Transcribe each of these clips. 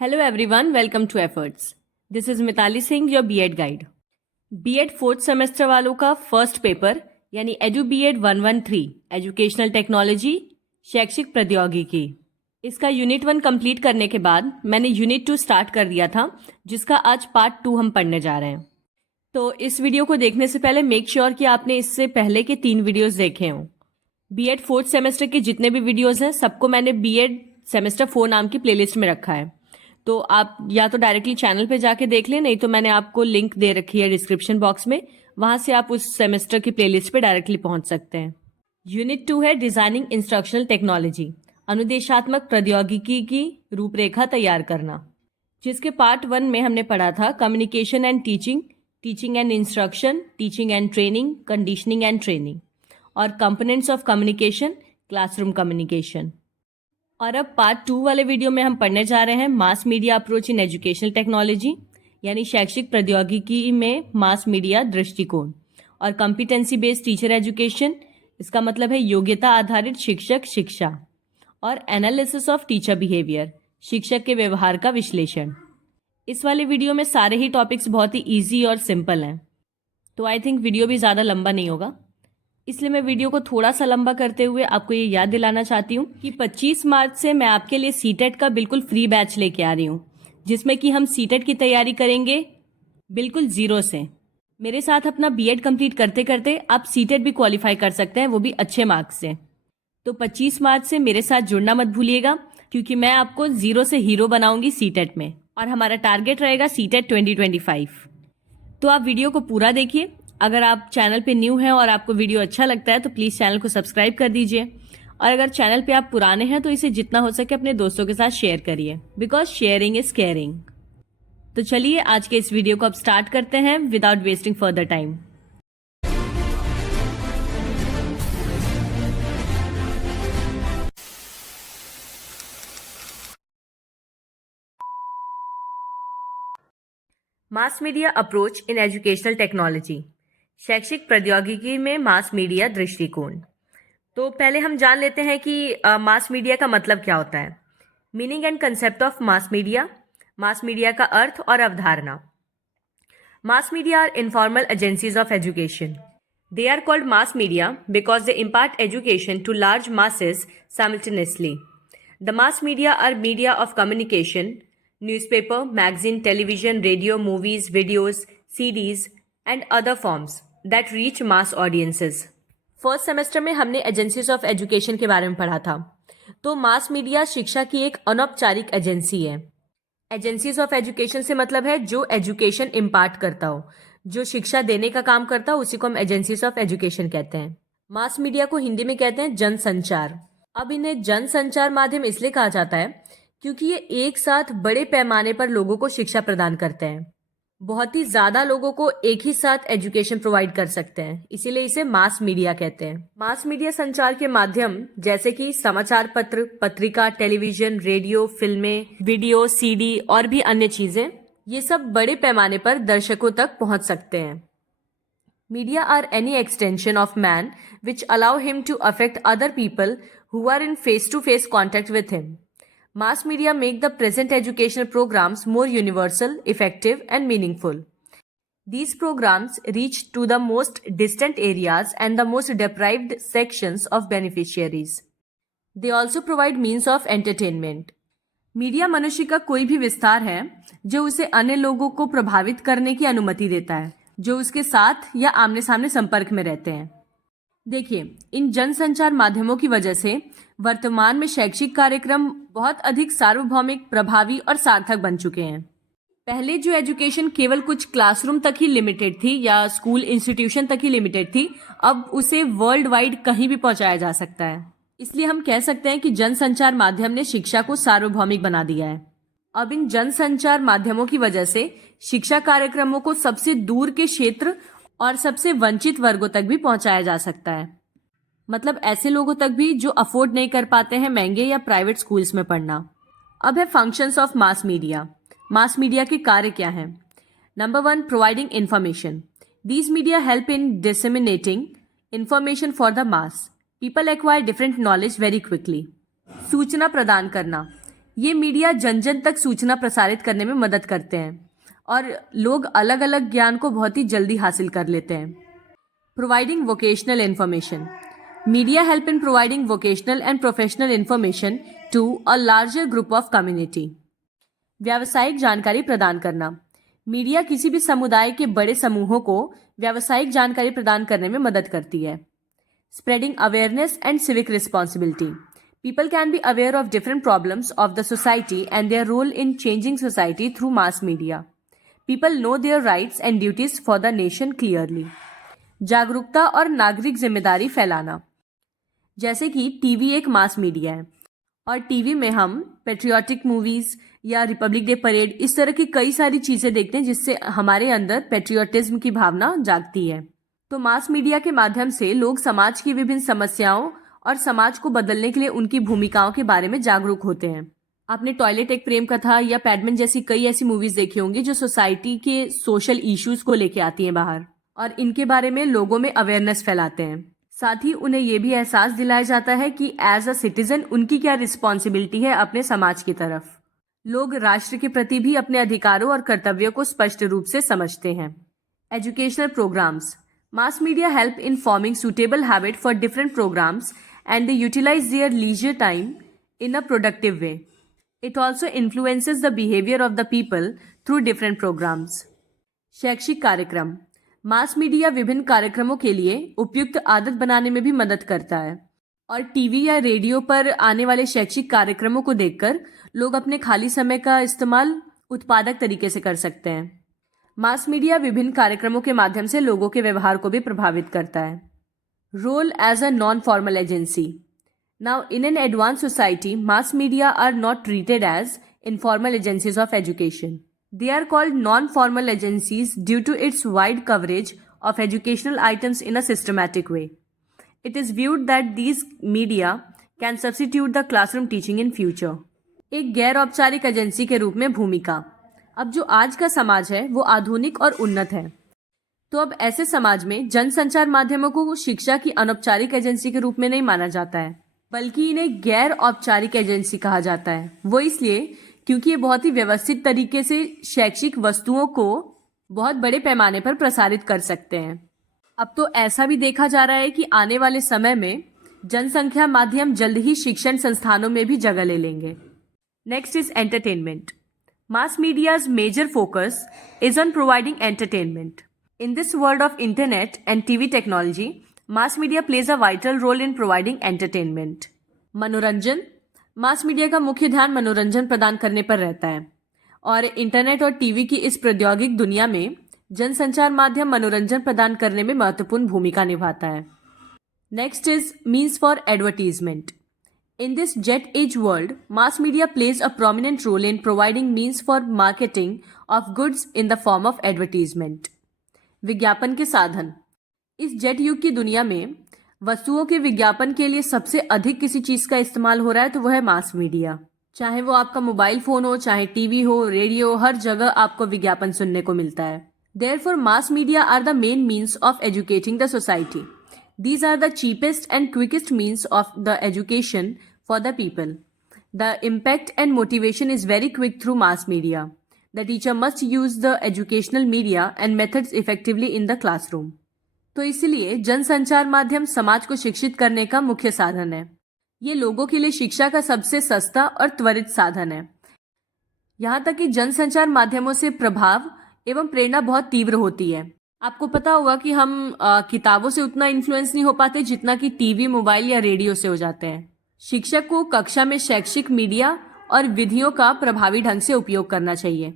Hello everyone, welcome to Efforts. This is Mitali Singh, your B.Ed guide. B.Ed fourth semester वालों का first paper यानी edu B.Ed 113 educational technology शैक्षिक प्रौद्योगिकी, इसका unit 1 complete करने के बाद मैंने यूनिट 2 स्टार्ट कर दिया था, जिसका आज पार्ट 2 हम पढ़ने जा रहे हैं। तो इस वीडियो को देखने से पहले मेक श्योर कि आपने इससे पहले के 3 वीडियोस देखे हों। B.Ed फोर्थ सेमेस्टर के जितने भी वीडियोस हैं सबको मैंने B.Ed सेमेस्टर 4 नाम की प्लेलिस्ट में रखा है, तो आप या तो डायरेक्टली चैनल पे जाके देख लें, नहीं तो मैंने आपको लिंक दे रखी है डिस्क्रिप्शन बॉक्स में, वहां से आप उस सेमेस्टर की प्लेलिस्ट पे डायरेक्टली पहुंच सकते हैं। यूनिट 2 है डिजाइनिंग इंस्ट्रक्शनल टेक्नोलॉजी, अनुदेशात्मक प्रौद्योगिकी की रूपरेखा तैयार करना, जिसके पार्ट 1 में हमने पढ़ा था communication and teaching, teaching and instruction, teaching and training, conditioning and training, और components of communication, classroom communication. और अब पार्ट 2 वाले वीडियो में हम पढ़ने जा रहे हैं mass media approach in educational technology, यानी शैक्षिक प्रौद्योगिकी में मास मीडिया दृष्टिकोण, और कॉम्पिटेंसी बेस्ड टीचर एजुकेशन, इसका मतलब है योग्यता आधारित शिक्षक शिक्षा, और एनालिसिस ऑफ टीचर बिहेवियर, शिक्षक के व्यवहार का विश्लेषण। इस वाले वीडियो में सारे ही टॉपिक्स बहुत ही ईजी और सिंपल हैं, तो आई थिंक वीडियो भी ज़्यादा लंबा नहीं होगा, इसलिए मैं वीडियो को थोड़ा सा लंबा करते हुए आपको ये याद दिलाना चाहती हूँ कि 25 मार्च से मैं आपके लिए सीटेट का बिल्कुल फ्री बैच लेके आ रही हूँ, जिसमें कि हम सीटेट की तैयारी करेंगे बिल्कुल जीरो से। मेरे साथ अपना B.Ed कंप्लीट करते करते आप सीटेट भी क्वालिफाई कर सकते हैं, वो भी अच्छे मार्क्स से। तो 25 मार्च से मेरे साथ जुड़ना मत भूलिएगा, क्योंकि मैं आपको जीरो से हीरो बनाऊंगी सीटेट में, और हमारा टारगेट रहेगा सीटेट 2025। तो आप वीडियो को पूरा देखिए। अगर आप चैनल पे न्यू हैं और आपको वीडियो अच्छा लगता है तो प्लीज़ चैनल को सब्सक्राइब कर दीजिए, और अगर चैनल पे आप पुराने हैं तो इसे जितना हो सके अपने दोस्तों के साथ शेयर करिए, बिकॉज शेयरिंग इज केयरिंग। तो चलिए आज के इस वीडियो को अब स्टार्ट करते हैं without wasting further time. Mass media approach in educational technology, शैक्षिक प्रौद्योगिकी में मास मीडिया दृष्टिकोण। तो पहले हम जान लेते हैं कि मास मीडिया का मतलब क्या होता है। Meaning and concept of mass media का अर्थ और अवधारणा। Mass media are informal agencies of education. They are called mass media because they impart education to large masses simultaneously. The mass media are media of communication, newspaper, magazine, television, radio, movies, videos, CDs, and other forms that reach mass audiences. First semester में हमने agencies of education के बारे में पढ़ा था। तो mass media शिक्षा की एक अनौपचारिक एजेंसी है। एजेंसीज ऑफ एजुकेशन से मतलब है जो एजुकेशन इम्पार्ट करता हो, जो शिक्षा देने का काम करता हो, उसी को हम एजेंसीज ऑफ एजुकेशन कहते हैं। मास मीडिया को हिंदी में कहते हैं जनसंचार। अब इन्हें जनसंचार माध्यम इसलिए कहा जाता है क्योंकि ये एक साथ बड़े पैमाने पर लोगों को शिक्षा प्रदान करते हैं, बहुत ही ज्यादा लोगों को एक ही साथ एजुकेशन प्रोवाइड कर सकते हैं, इसीलिए इसे मास मीडिया कहते हैं। मास मीडिया संचार के माध्यम जैसे कि समाचार पत्र, पत्रिका, टेलीविजन, रेडियो, फिल्में, वीडियो, सीडी और भी अन्य चीजें, ये सब बड़े पैमाने पर दर्शकों तक पहुंच सकते हैं। Media are any extension of man which allow him to affect other people who are in face to face contact with him. Mass media make the present educational programs more universal, effective, and meaningful. These programs reach to the most distant areas and the most deprived sections of beneficiaries. They also provide means of entertainment. Media मनुष्य का कोई भी विस्तार है जो उसे अन्य लोगों को प्रभावित करने की अनुमति देता है, जो उसके साथ या आमने सामने संपर्क में रहते हैं। देखिए, इन जनसंचार माध्यमों की वजह से वर्तमान में शैक्षिक कार्यक्रम बहुत अधिक सार्वभौमिक, प्रभावी और सार्थक बन चुके हैं। पहले जो एजुकेशन केवल कुछ क्लासरूम तक ही लिमिटेड थी या स्कूल इंस्टीट्यूशन तक ही लिमिटेड थी, अब उसे वर्ल्ड वाइड कहीं भी पहुंचाया जा सकता है। इसलिए हम कह सकते हैं कि जनसंचार माध्यम ने शिक्षा को सार्वभौमिक बना दिया है। अब इन जनसंचार माध्यमों की वजह से शिक्षा कार्यक्रमों को सबसे दूर के क्षेत्र और सबसे वंचित वर्गों तक भी पहुंचाया जा सकता है, मतलब ऐसे लोगों तक भी जो अफोर्ड नहीं कर पाते हैं महंगे या प्राइवेट स्कूल्स में पढ़ना। अब है functions of mass media. Mass media के कार्य क्या हैं? Number 1, providing information. These media help in disseminating information for the mass. People acquire different knowledge very quickly. सूचना प्रदान करना। ये मीडिया जन जन तक सूचना प्रसारित करने में मदद करते हैं और लोग अलग अलग ज्ञान को बहुत ही जल्दी हासिल कर लेते हैं। Providing vocational information. Media help in providing vocational and professional information to a larger group of community. व्यावसायिक जानकारी प्रदान करना। मीडिया किसी भी समुदाय के बड़े समूहों को व्यावसायिक जानकारी प्रदान करने में मदद करती है। Spreading awareness and civic responsibility. People can be aware of different problems of the society and their role in changing society through mass media. People know their rights and duties for the nation clearly. जागरूकता और नागरिक जिम्मेदारी फैलाना। जैसे कि TV एक mass media है और टीवी में हम पेट्रियाटिक मूवीज या रिपब्लिक डे परेड इस तरह की कई सारी चीजें देखते हैं जिससे हमारे अंदर पेट्रियोटिज्म की भावना जागती है। तो मास मीडिया के माध्यम से लोग समाज की विभिन्न समस्याओं और समाज को बदलने के लिए उनकी भूमिकाओं के बारे में जागरूक होते हैं। आपने टॉयलेट एक प्रेम कथा या पैडमैन जैसी कई ऐसी मूवीज देखी होंगी जो सोसाइटी के सोशल इश्यूज को लेके आती हैं बाहर और इनके बारे में लोगों में अवेयरनेस फैलाते हैं। साथ ही उन्हें यह भी एहसास दिलाया जाता है कि एज अ सिटीजन उनकी क्या रिस्पॉन्सिबिलिटी है अपने समाज की तरफ। लोग राष्ट्र के प्रति भी अपने अधिकारों और कर्तव्यों को स्पष्ट रूप से समझते हैं। Educational programmes. Mass media help in forming suitable habit for different programs and they utilize their leisure time in a productive way. It also influences the behavior of the people through different programs. शैक्षिक कार्यक्रम। Mass media विभिन्न कार्यक्रमों के लिए उपयुक्त आदत बनाने में भी मदद करता है और टीवी या रेडियो पर आने वाले शैक्षिक कार्यक्रमों को देखकर लोग अपने खाली समय का इस्तेमाल उत्पादक तरीके से कर सकते हैं। मास मीडिया विभिन्न कार्यक्रमों के माध्यम से लोगों के व्यवहार को भी प्रभावित करता है। Role as a non formal agency. Now in an advance society mass media are not treated as informal agencies of education. They are called non formal agencies due to its wide coverage of educational items in a systematic way. It is viewed that these media can substitute the classroom teaching in future. एक गैर औपचारिक agency के रूप में भूमिका। अब जो आज का समाज है वो आधुनिक और उन्नत है, तो अब ऐसे समाज में जनसंचार माध्यमों को शिक्षा की अनौपचारिक एजेंसी के रूप में नहीं माना जाता है, बल्कि इन्हें गैर औपचारिक एजेंसी कहा जाता है। वो इसलिए क्योंकि ये बहुत ही व्यवस्थित तरीके से शैक्षिक वस्तुओं को बहुत बड़े पैमाने पर प्रसारित कर सकते हैं। अब तो ऐसा भी देखा जा रहा है कि आने वाले समय में जनसंख्या माध्यम जल्द ही शिक्षण संस्थानों में भी जगह ले लेंगे। Next is entertainment. Mass media's major focus is on providing entertainment. In this world of internet and TV technology, mass media plays a vital role in providing entertainment. मनोरंजन। मास मीडिया का मुख्य ध्यान मनोरंजन प्रदान करने पर रहता है और इंटरनेट और टीवी की इस प्रौद्योगिक दुनिया में जनसंचार माध्यम मनोरंजन प्रदान करने में महत्वपूर्ण भूमिका निभाता है। Next is means for advertisement. In this jet age world, mass media plays a prominent role in providing means for marketing of goods in the form of advertisement. विज्ञापन के साधन। इस जेट युग की दुनिया में वस्तुओं के विज्ञापन के लिए सबसे अधिक किसी चीज का इस्तेमाल हो रहा है तो वह है मास मीडिया। चाहे वो आपका मोबाइल फोन हो, चाहे टीवी हो, रेडियो, हर जगह आपको विज्ञापन सुनने को मिलता है। Therefore, mass media are the main means of educating the society. These are the cheapest and quickest means of the education for the people. The impact and motivation is very quick through mass media. The teacher must use the educational media and methods effectively in the classroom. तो इसलिए जनसंचार माध्यम समाज को शिक्षित करने का मुख्य साधन है। ये लोगों के लिए शिक्षा का सबसे सस्ता और त्वरित साधन है। यहाँ तक कि जनसंचार माध्यमों से प्रभाव एवं प्रेरणा बहुत तीव्र होती है। आपको पता होगा कि हम किताबों से उतना इन्फ्लुएंस नहीं हो पाते जितना कि टीवी, मोबाइल या रेडियो से हो जाते हैं। शिक्षक को कक्षा में शैक्षिक मीडिया और विधियों का प्रभावी ढंग से उपयोग करना चाहिए।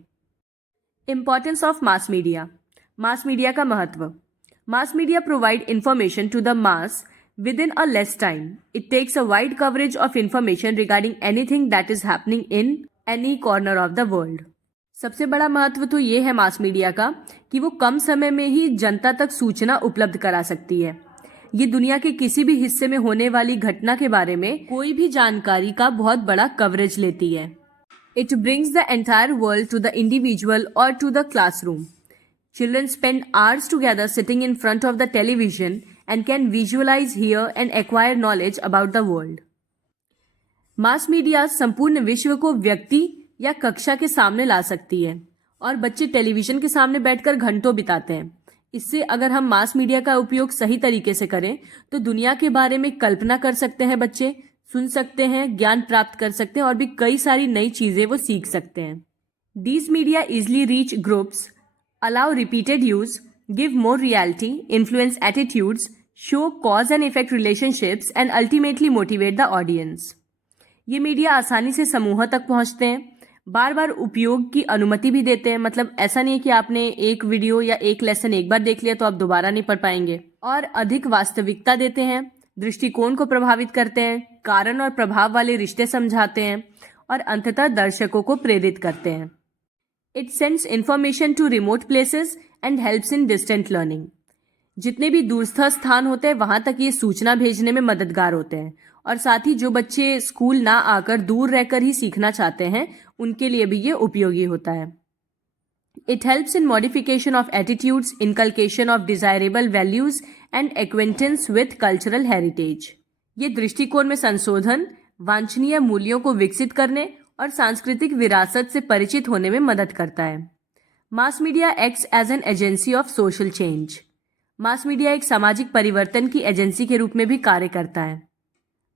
Importance of mass media. Mass media का महत्व। Mass media provide information to the mass within a less time. It takes a wide coverage of information regarding anything that is happening in any corner of the world. सबसे बड़ा महत्व तो ये है mass media का कि वो कम समय में ही जनता तक सूचना उपलब्ध करा सकती है। ये दुनिया के किसी भी हिस्से में होने वाली घटना के बारे में कोई भी जानकारी का बहुत बड़ा कवरेज लेती है। It brings the entire world to the individual or to the classroom. Children spend hours together sitting in front of the television and can visualize, hear and acquire knowledge about the world. Mass media संपूर्ण विश्व को व्यक्ति या कक्षा के सामने ला सकती है और बच्चे टेलीविजन के सामने बैठकर घंटों बिताते हैं। इससे अगर हम मास मीडिया का उपयोग सही तरीके से करें तो दुनिया के बारे में कल्पना कर सकते हैं, बच्चे सुन सकते हैं, ज्ञान प्राप्त कर सकते हैं और भी कई सारी नई चीजें वो सीख सकते हैं। These media easily reach groups, allow repeated use, give more reality, influence attitudes, show cause and effect relationships and ultimately motivate the audience. ये मीडिया आसानी से समूह तक पहुंचते हैं, बार बार उपयोग की अनुमति भी देते हैं। मतलब ऐसा नहीं है कि आपने एक वीडियो या एक लेसन एक बार देख लिया तो आप दोबारा नहीं पढ़ पाएंगे। और अधिक वास्तविकता देते हैं, दृष्टिकोण को प्रभावित करते हैं, कारण और प्रभाव वाले रिश्ते समझाते हैं और अंततः दर्शकों को प्रेरित करते हैं। It sends information to remote places and helps in distant learning. जितने भी दूरस्थ स्थान होते हैं वहां तक ये सूचना भेजने में मददगार होते हैं और साथ ही जो बच्चे स्कूल ना आकर दूर रहकर ही सीखना चाहते हैं उनके लिए भी ये उपयोगी होता है। It helps in modification of attitudes, inculcation of desirable values and acquaintance with cultural heritage. ये दृष्टिकोण में संशोधन, वांछनीय मूल्यों को विकसित करने और सांस्कृतिक विरासत से परिचित होने में मदद करता है। Mass media acts as an agency of social change. Mass media एक सामाजिक परिवर्तन की एजेंसी के रूप में भी कार्य करता है।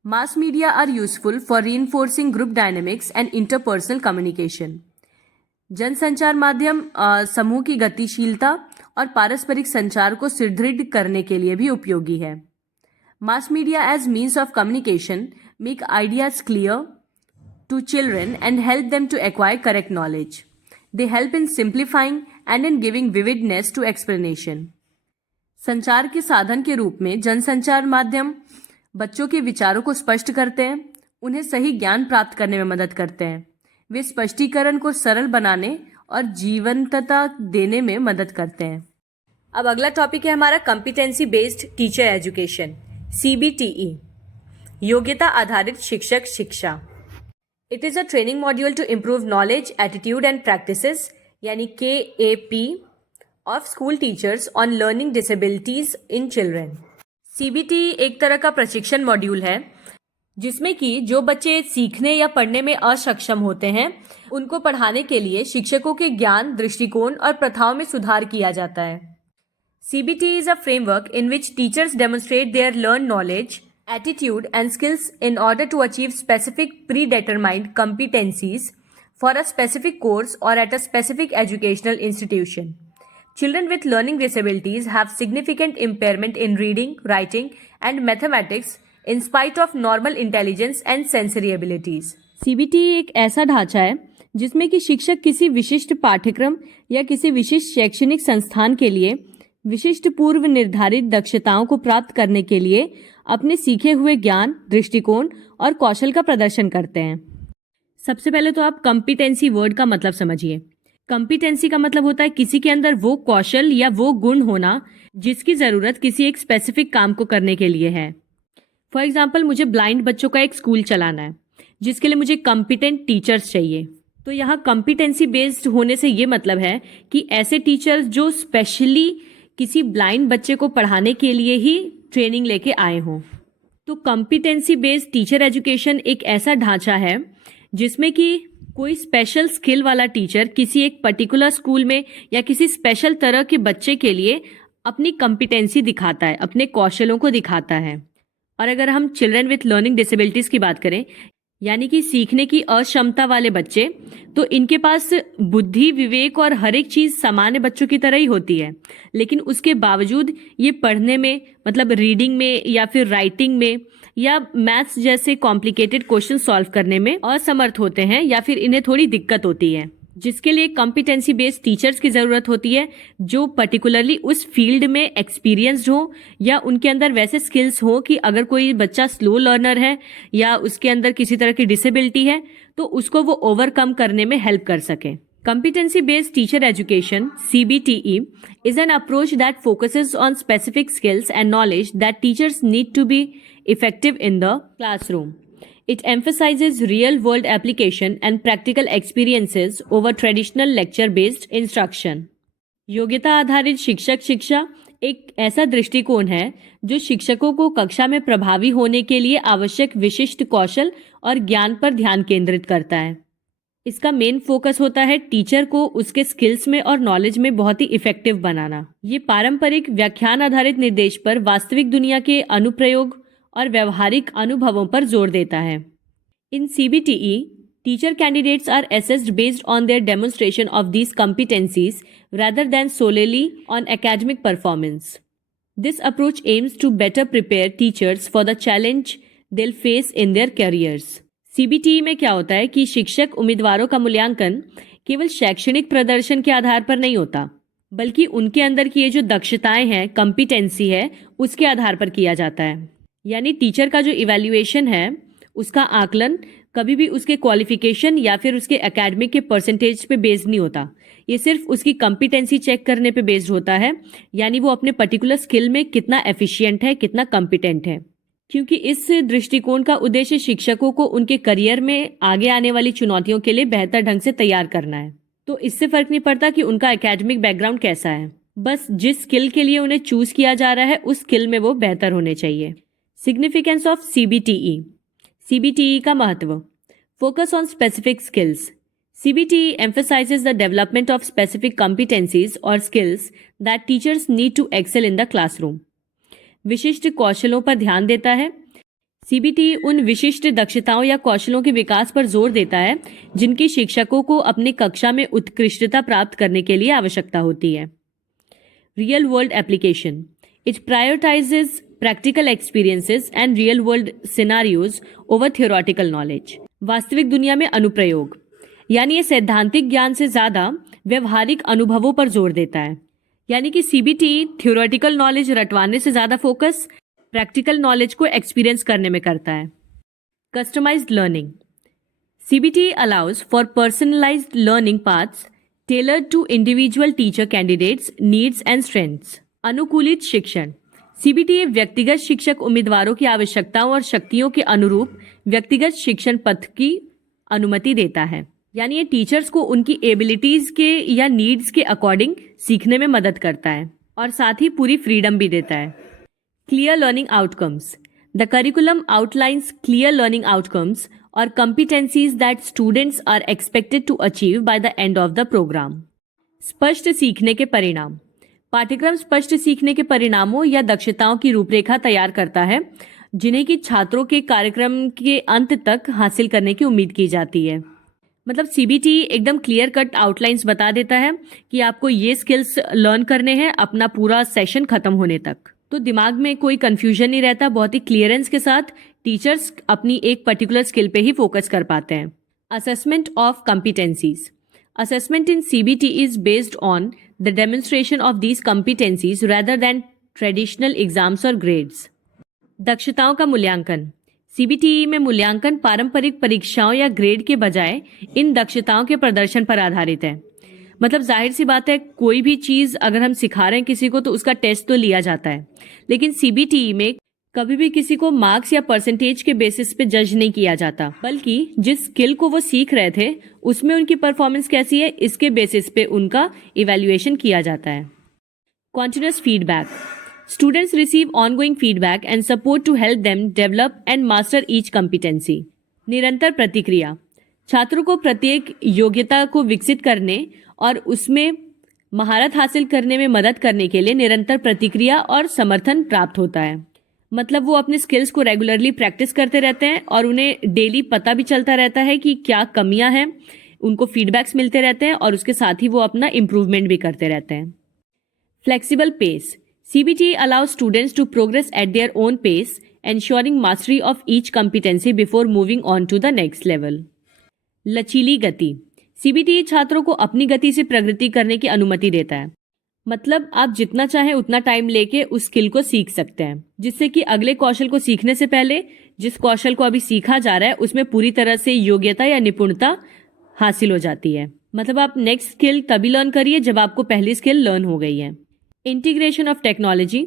Mass media are useful for reinforcing group dynamics and interpersonal communication. जनसंचार माध्यम समूह की गतिशीलता और पारस्परिक संचार को सुदृढ़ करने के लिए भी उपयोगी है। Mass media as means of communication make ideas clear to children and help them to acquire correct knowledge. They help in simplifying and in giving vividness to explanation. संचार के साधन के रूप में जनसंचार माध्यम बच्चों के विचारों को स्पष्ट करते हैं, उन्हें सही ज्ञान प्राप्त करने में मदद करते हैं। वे स्पष्टीकरण को सरल बनाने और जीवंतता देने में मदद करते हैं। अब अगला टॉपिक है हमारा competency based teacher education, CBTE, योग्यता आधारित शिक्षक शिक्षा। It is a training module to improve knowledge, attitude and practices यानी KAP of school teachers on learning disabilities in children. CBT एक तरह का प्रशिक्षण मॉड्यूल है जिसमें कि जो बच्चे सीखने या पढ़ने में असक्षम होते हैं उनको पढ़ाने के लिए शिक्षकों के ज्ञान, दृष्टिकोण और प्रथाओं में सुधार किया जाता है। CBT is a framework in which teachers demonstrate their learned knowledge, attitude and skills in order to achieve specific predetermined competencies for a specific course or at a specific educational institution. Children with learning disabilities have significant impairment in reading, writing and mathematics in spite of normal intelligence and sensory abilities. CBT एक ऐसा ढांचा है जिसमें कि शिक्षक किसी विशिष्ट पाठ्यक्रम या किसी विशिष्ट शैक्षणिक संस्थान के लिए विशिष्ट पूर्व निर्धारित दक्षताओं को प्राप्त करने के लिए अपने सीखे हुए ज्ञान, दृष्टिकोण और कौशल का प्रदर्शन करते हैं। सबसे पहले तो आप कॉम्पिटेंसी वर्ड का मतलब समझिए। कॉम्पिटेंसी का मतलब होता है किसी के अंदर वो कौशल या वो गुण होना जिसकी जरूरत किसी एक स्पेसिफिक काम को करने के लिए है। फॉर एग्जाम्पल, मुझे ब्लाइंड बच्चों का एक स्कूल चलाना है जिसके लिए मुझे कॉम्पिटेंट टीचर्स चाहिए। तो यहाँ कॉम्पिटेंसी बेस्ड होने से ये मतलब है कि ऐसे टीचर्स जो स्पेशली किसी ब्लाइंड बच्चे को पढ़ाने के लिए ही ट्रेनिंग लेके आए हों। तो कॉम्पिटेंसी बेस्ड टीचर एजुकेशन एक ऐसा ढांचा है जिसमें कि कोई स्पेशल स्किल वाला टीचर किसी एक पर्टिकुलर स्कूल में या किसी स्पेशल तरह के बच्चे के लिए अपनी कॉम्पिटेंसी दिखाता है, अपने कौशलों को दिखाता है। और अगर हम चिल्ड्रन विथ लर्निंग डिसेबिलिटीज की बात करें, यानी कि सीखने की अक्षमता वाले बच्चे, तो इनके पास बुद्धि, विवेक और हर एक चीज सामान्य बच्चों की तरह ही होती है, लेकिन उसके बावजूद ये पढ़ने में, मतलब रीडिंग में या फिर राइटिंग में या मैथ्स जैसे कॉम्प्लिकेटेड क्वेश्चन सॉल्व करने में असमर्थ होते हैं या फिर इन्हें थोड़ी दिक्कत होती है, जिसके लिए कॉम्पिटेंसी बेस्ड टीचर्स की जरूरत होती है जो पर्टिकुलरली उस फील्ड में एक्सपीरियंस्ड हो या उनके अंदर वैसे स्किल्स हो कि अगर कोई बच्चा स्लो लर्नर है या उसके अंदर किसी तरह की डिसेबिलिटी है तो उसको वो ओवरकम करने में हेल्प कर सके। Competency based teacher education, CBTE, is an approach that focuses on specific skills and knowledge that teachers need to be effective in the classroom. It emphasizes real world application and practical experiences over traditional lecture based instruction. योग्यता आधारित शिक्षक शिक्षा एक ऐसा दृष्टिकोण है जो शिक्षकों को कक्षा में प्रभावी होने के लिए आवश्यक विशिष्ट कौशल और ज्ञान पर ध्यान केंद्रित करता है। इसका मेन फोकस होता है टीचर को उसके स्किल्स में और नॉलेज में बहुत ही इफेक्टिव बनाना। ये पारंपरिक व्याख्यान आधारित निर्देश पर वास्तविक दुनिया के अनुप्रयोग और व्यवहारिक अनुभवों पर जोर देता है। इन CBTE, teacher candidates are assessed based on their demonstration of these competencies rather than solely on academic performance. This approach aims to better prepare teachers for the challenge they'll face in their careers. CBTE में क्या होता है कि शिक्षक उम्मीदवारों का मूल्यांकन केवल शैक्षणिक प्रदर्शन के आधार पर नहीं होता, बल्कि उनके अंदर की ये जो दक्षताएं हैं, कंपिटेंसी है, उसके आधार पर किया जाता है। यानी टीचर का जो इवैल्यूएशन है उसका आकलन कभी भी उसके क्वालिफिकेशन या फिर उसके एकेडमिक के परसेंटेज पे बेस्ड नहीं होता। ये सिर्फ उसकी कंपिटेंसी चेक करने पे बेस्ड होता है, यानी वो अपने पर्टिकुलर स्किल में कितना एफिशिएंट है, कितना कंपिटेंट है। क्योंकि इस दृष्टिकोण का उद्देश्य शिक्षकों को उनके करियर में आगे आने वाली चुनौतियों के लिए बेहतर ढंग से तैयार करना है। तो इससे फर्क नहीं पड़ता कि उनका एकेडमिक बैकग्राउंड कैसा है, बस जिस स्किल के लिए उन्हें चूज किया जा रहा है उस स्किल में वो बेहतर होने चाहिए। सिग्निफिकेंस ऑफ CBTE का महत्व। Focus on specific skills. CBTE emphasizes the development of specific competencies or skills that teachers need to excel in the classroom. विशिष्ट कौशलों पर ध्यान देता है। CBTE उन विशिष्ट दक्षताओं या कौशलों के विकास पर जोर देता है जिनकी शिक्षकों को अपनी कक्षा में उत्कृष्टता प्राप्त करने के लिए आवश्यकता होती है। Real world application. It prioritizes practical experiences and real world scenarios over theoretical knowledge. वास्तविक दुनिया में अनुप्रयोग, यानी ये सैद्धांतिक ज्ञान से ज्यादा व्यवहारिक अनुभवों पर जोर देता है। यानी कि CBTE थियोरेटिकल नॉलेज रटवाने से ज्यादा फोकस प्रैक्टिकल नॉलेज को एक्सपीरियंस करने में करता है। Customized learning. CBTE allows for personalized learning paths tailored to individual teacher candidates' needs and strengths. अनुकूलित शिक्षण। CBTE व्यक्तिगत शिक्षक उम्मीदवारों की आवश्यकताओं और शक्तियों के अनुरूप व्यक्तिगत शिक्षण पथ की अनुमति देता है। यानी ये टीचर्स को उनकी एबिलिटीज के या नीड्स के अकॉर्डिंग सीखने में मदद करता है और साथ ही पूरी फ्रीडम भी देता है। Clear learning outcomes. The curriculum outlines clear learning outcomes और competencies that students are expected to achieve by the end of the program. स्पष्ट सीखने के परिणाम। पाठ्यक्रम स्पष्ट सीखने के परिणामों या दक्षताओं की रूपरेखा तैयार करता है जिन्हें कि छात्रों के कार्यक्रम के अंत तक हासिल करने की उम्मीद की जाती है। मतलब CBTE एकदम क्लियर कट आउटलाइंस बता देता है कि आपको ये स्किल्स लर्न करने हैं अपना पूरा सेशन खत्म होने तक। तो दिमाग में कोई कंफ्यूजन नहीं रहता, बहुत ही क्लियरेंस के साथ टीचर्स अपनी एक पर्टिकुलर स्किल पे ही फोकस कर पाते हैं। Assessment of competencies. Assessment in CBTE is based on the demonstration of these competencies rather than traditional exams or grades. दक्षताओं का मूल्यांकन। CBTE में मूल्यांकन पारंपरिक परीक्षाओं या ग्रेड के बजाय इन दक्षताओं के प्रदर्शन पर आधारित है। मतलब जाहिर सी बात है, कोई भी चीज अगर हम सिखा रहे हैं किसी को तो उसका टेस्ट तो लिया जाता है, लेकिन CBTE में कभी भी किसी को मार्क्स या परसेंटेज के बेसिस पे जज नहीं किया जाता, बल्कि जिस स्किल को वो सीख रहे थे उसमें उनकी परफॉर्मेंस कैसी है इसके बेसिस पे उनका इवैल्यूएशन किया जाता है। Continuous feedback. Students receive ongoing feedback and support to help them develop and master each competency. निरंतर प्रतिक्रिया। छात्रों को प्रत्येक योग्यता को विकसित करने और उसमें महारत हासिल करने में मदद करने के लिए निरंतर प्रतिक्रिया और समर्थन प्राप्त होता है। मतलब वो अपने स्किल्स को रेगुलरली प्रैक्टिस करते रहते हैं और उन्हें डेली पता भी चलता रहता है कि क्या कमियां हैं, उनको फीडबैक्स मिलते रहते हैं और उसके साथ ही वो अपना इम्प्रूवमेंट भी करते रहते हैं। Flexible pace. CBTE allows students to progress at their own pace, ensuring mastery of each competency before moving on to the next level. लचीली गति। CBTE छात्रों को अपनी गति से प्रगति करने की अनुमति देता है। मतलब आप जितना चाहें उतना टाइम लेके उस स्किल को सीख सकते हैं, जिससे कि अगले कौशल को सीखने से पहले जिस कौशल को अभी सीखा जा रहा है उसमें पूरी तरह से योग्यता या निपुणता हासिल हो जाती है। मतलब आप नेक्स्ट स्किल तभी लर्न करिए जब आपको पहली स्किल लर्न हो गई है। Integration of technology.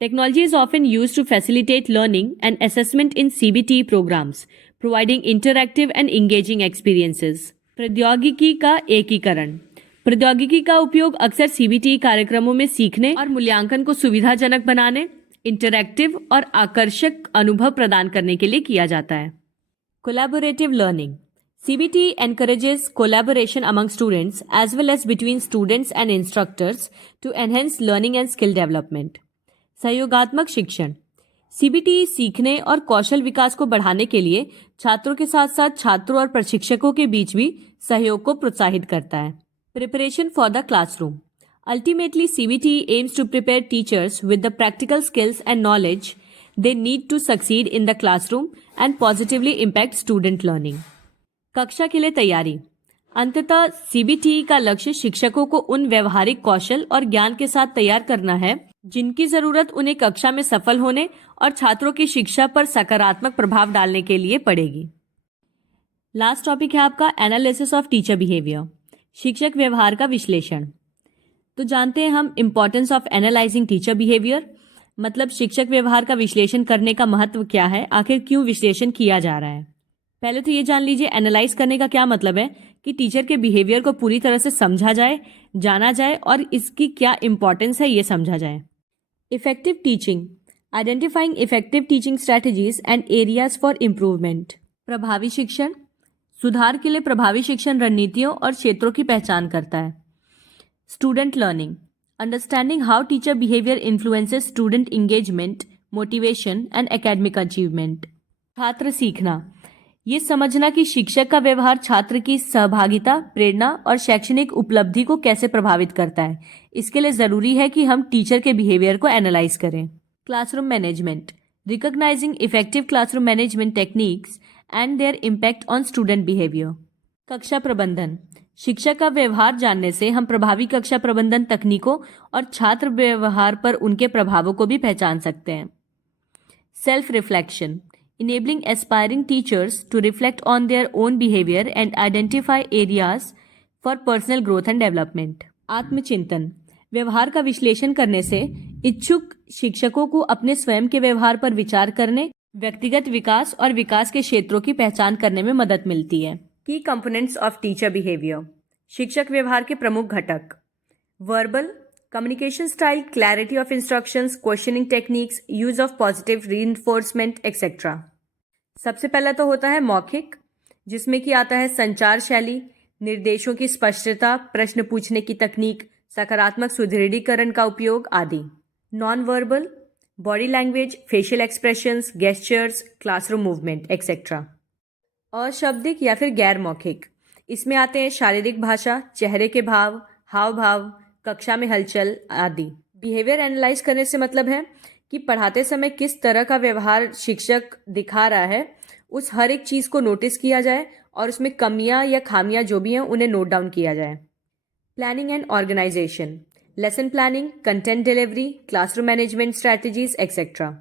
Technology is often used to facilitate learning and assessment in CBTE programs, providing interactive and engaging experiences. प्रौद्योगिकी का एकीकरण। प्रौद्योगिकी का उपयोग अक्सर सीबीटी कार्यक्रमों में सीखने और मूल्यांकन को सुविधाजनक बनाने, इंटरैक्टिव और आकर्षक अनुभव प्रदान करने के लिए किया जाता है। Collaborative learning. CBT encourages collaboration among students as well as between students and instructors to enhance learning and skill development. सहयोगात्मक शिक्षण। CBT सीखने और कौशल विकास को बढ़ाने के लिए छात्रों के साथ साथ छात्रों और प्रशिक्षकों के बीच भी सहयोग को प्रोत्साहित करता है। Preparation for the classroom. Ultimately, CBT aims to prepare teachers with the practical skills and knowledge they need to succeed in the classroom and positively impact student learning. कक्षा के लिए तैयारी। अंततः सीबीटी का लक्ष्य शिक्षकों को उन व्यवहारिक कौशल और ज्ञान के साथ तैयार करना है जिनकी जरूरत उन्हें कक्षा में सफल होने और छात्रों की शिक्षा पर सकारात्मक प्रभाव डालने के लिए पड़ेगी। लास्ट टॉपिक है आपका एनालिसिस ऑफ टीचर बिहेवियर, शिक्षक व्यवहार का विश्लेषण। तो जानते हैं हम importance of analysing teacher behaviour, मतलब शिक्षक व्यवहार का विश्लेषण करने का महत्व क्या है, आखिर क्यों विश्लेषण किया जा रहा है। पहले तो ये जान लीजिए एनालाइज करने का क्या मतलब है कि टीचर के बिहेवियर को पूरी तरह से समझा जाए, जाना जाए और इसकी क्या इंपॉर्टेंस है ये समझा जाए। Effective teaching, identifying effective teaching strategies and areas for improvement. प्रभावी शिक्षण, सुधार के लिए प्रभावी शिक्षण रणनीतियों और क्षेत्रों की पहचान करता है। Student learning, understanding how teacher behaviour influences student engagement, motivation and academic achievement. छात्र सीखना, ये समझना कि शिक्षक का व्यवहार छात्र की सहभागिता, प्रेरणा और शैक्षणिक उपलब्धि को कैसे प्रभावित करता है। इसके लिए जरूरी है कि हम टीचर के बिहेवियर को एनालाइज करें। Classroom management, recognising effective classroom management techniques and there impact on student behaviour. कक्षा प्रबंधन, शिक्षक का व्यवहार जानने से हम प्रभावी कक्षा प्रबंधन तकनीकों और छात्र व्यवहार पर उनके प्रभावों को भी पहचान सकते हैं। Self reflection, enabling aspiring teachers to reflect on their own behavior and identify areas for personal growth and development. आत्मचिंतन, व्यवहार का विश्लेषण करने से इच्छुक शिक्षकों को अपने स्वयं के व्यवहार पर विचार करने, व्यक्तिगत विकास और विकास के क्षेत्रों की पहचान करने में मदद मिलती है। की कंपोनेंट्स ऑफ टीचर बिहेवियर, शिक्षक व्यवहार के प्रमुख घटक। Verbal, communication style, clarity of instructions, questioning techniques, use of positive reinforcement, etc. सबसे पहला तो होता है मौखिक, जिसमें कि आता है संचार शैली, निर्देशों की स्पष्टता, प्रश्न पूछने की तकनीक, सकारात्मक सुदृढ़ीकरण का उपयोग आदि। Non verbal, body language, facial expressions, gestures, classroom movement, etcetera. अशब्दिक या फिर गैर मौखिक, इसमें आते हैं शारीरिक भाषा, चेहरे के भाव, हाव भाव, कक्षा में हलचल आदि। बिहेवियर एनालाइज करने से मतलब है कि पढ़ाते समय किस तरह का व्यवहार शिक्षक दिखा रहा है, उस हर एक चीज़ को नोटिस किया जाए और उसमें कमियां या खामियां जो भी हैं उन्हें नोट डाउन किया जाए। Planning and organization, lesson planning, content delivery, classroom management strategies, etcetera.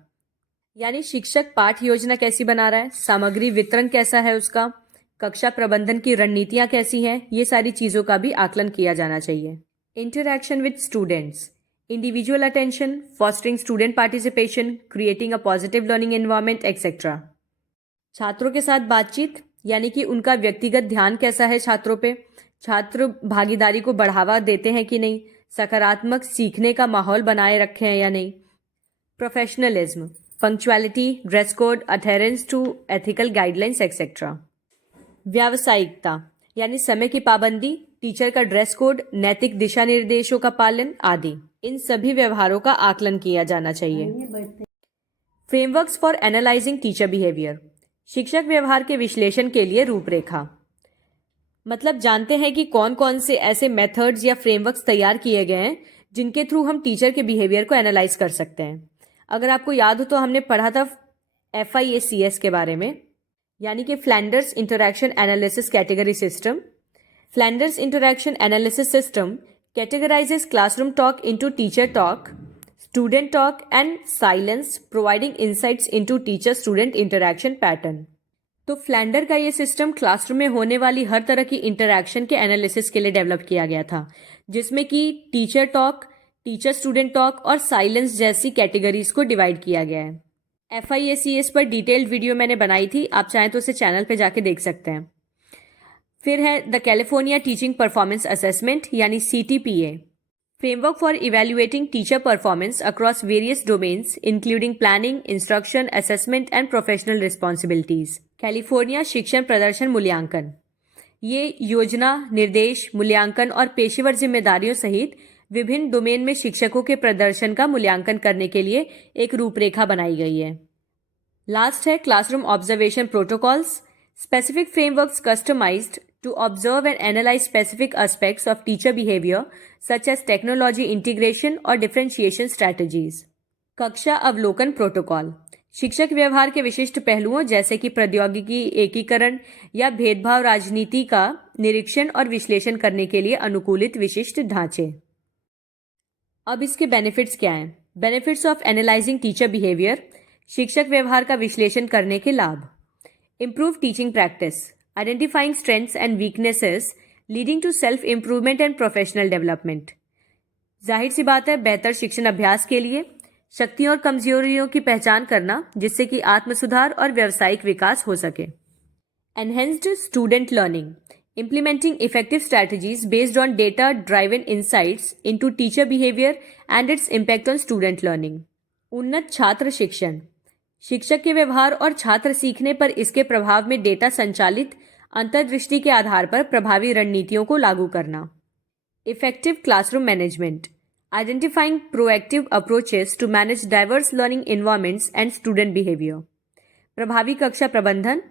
यानी शिक्षक पाठ योजना कैसी बना रहा है, सामग्री वितरण कैसा है उसका, कक्षा प्रबंधन की रणनीतियाँ कैसी हैं, ये सारी चीज़ों का भी आकलन किया जाना चाहिए। Interaction with students, individual attention, fostering student participation, creating a positive learning environment, etc. छात्रों के साथ बातचीत, यानी कि उनका व्यक्तिगत ध्यान कैसा है छात्रों पे, छात्र भागीदारी को बढ़ावा देते हैं कि नहीं, सकारात्मक सीखने का माहौल बनाए रखे हैं या नहीं। Professionalism, punctuality, dress code, adherence to ethical guidelines, etcetera. व्यावसायिकता, यानी समय की पाबंदी, टीचर का ड्रेस कोड, नैतिक दिशा निर्देशों का पालन आदि। इन सभी व्यवहारों का आकलन किया जाना चाहिए। Frameworks for analysing teacher behaviour, शिक्षक व्यवहार के विश्लेषण के लिए रूपरेखा। मतलब जानते हैं कि कौन कौन से ऐसे मेथड्स या फ्रेमवर्क्स तैयार किए गए हैं जिनके थ्रू हम टीचर के बिहेवियर को एनालाइज कर सकते हैं। अगर आपको याद हो तो हमने पढ़ा था FIACS के बारे में, यानी कि Flanders interaction analysis category system. Flanders Interaction Analysis System categorizes classroom talk into teacher talk, student talk, and silence, providing insights into teacher-student interaction pattern. तो फ्लैंडर का ये सिस्टम क्लासरूम में होने वाली हर तरह की इंटरैक्शन के एनालिसिस के लिए डेवलप किया गया था, जिसमें कि teacher talk, teacher student talk और साइलेंस जैसी कैटेगरीज को डिवाइड किया गया है। FIACS पर डिटेल्ड वीडियो मैंने बनाई थी, आप चाहें तो उसे चैनल पे जाके देख सकते हैं। फिर है the California teaching performance assessment यानी CTPA, framework for evaluating teacher performance across various domains including planning, instruction, assessment and professional responsibilities. California शिक्षण प्रदर्शन मूल्यांकन, ये योजना, निर्देश, मूल्यांकन और पेशेवर जिम्मेदारियों सहित विभिन्न डोमेन में शिक्षकों के प्रदर्शन का मूल्यांकन करने के लिए एक रूपरेखा बनाई गई है। लास्ट है classroom observation protocols, specific frameworks customized to observe and analyze specific aspects of teacher behavior such as technology integration or differentiation strategies। कक्षा अवलोकन प्रोटोकॉल, शिक्षक व्यवहार के विशिष्ट पहलुओं जैसे कि प्रौद्योगिकी एकीकरण या भेदभाव राजनीति का निरीक्षण और विश्लेषण करने के लिए अनुकूलित विशिष्ट ढांचे। अब इसके बेनिफिट्स क्या हैं? Benefits of analysing teacher behaviour, शिक्षक व्यवहार का विश्लेषण करने के लाभ। Improve teaching practice, identifying strengths and weaknesses leading to self-improvement and professional development। जाहिर सी बात है, बेहतर शिक्षण अभ्यास के लिए शक्तियों और कमजोरियों की पहचान करना जिससे कि आत्म सुधार और व्यावसायिक विकास हो सके। Enhanced student learning, implementing effective strategies based on data-driven insights into teacher behavior and its impact on student learning। उन्नत छात्र शिक्षण, शिक्षक के व्यवहार और छात्र सीखने पर इसके प्रभाव में डेटा संचालित अंतर्दृष्टि के आधार पर प्रभावी रणनीतियों को लागू करना। Effective classroom management, identifying proactive approaches to manage diverse learning environments and student behaviour. प्रभावी कक्षा प्रबंधन,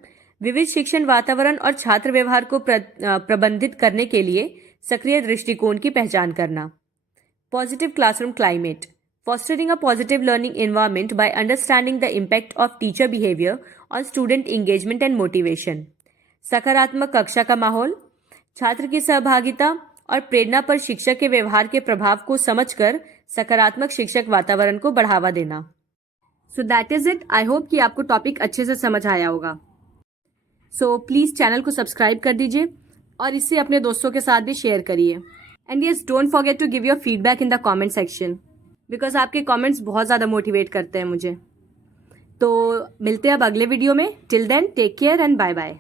विविध शिक्षण वातावरण और छात्र व्यवहार को प्रबंधित करने के लिए सक्रिय दृष्टिकोण की पहचान करना। Positive classroom climate, fostering a positive learning environment by understanding the impact of teacher behavior on student engagement and motivation। सकारात्मक कक्षा का माहौल, छात्र की सहभागिता और प्रेरणा पर शिक्षक के व्यवहार के प्रभाव को समझकर सकारात्मक शिक्षक वातावरण को बढ़ावा देना। So that is it. I hope कि आपको टॉपिक अच्छे से समझ आया होगा। सो प्लीज चैनल को सब्सक्राइब कर दीजिए और इसे अपने दोस्तों के साथ भी शेयर करिए। And yes, don't forget to give your feedback in the comment section, because आपके कमेंट्स बहुत ज़्यादा मोटिवेट करते हैं मुझे। तो मिलते हैं अब अगले वीडियो में। Till then take care and bye bye.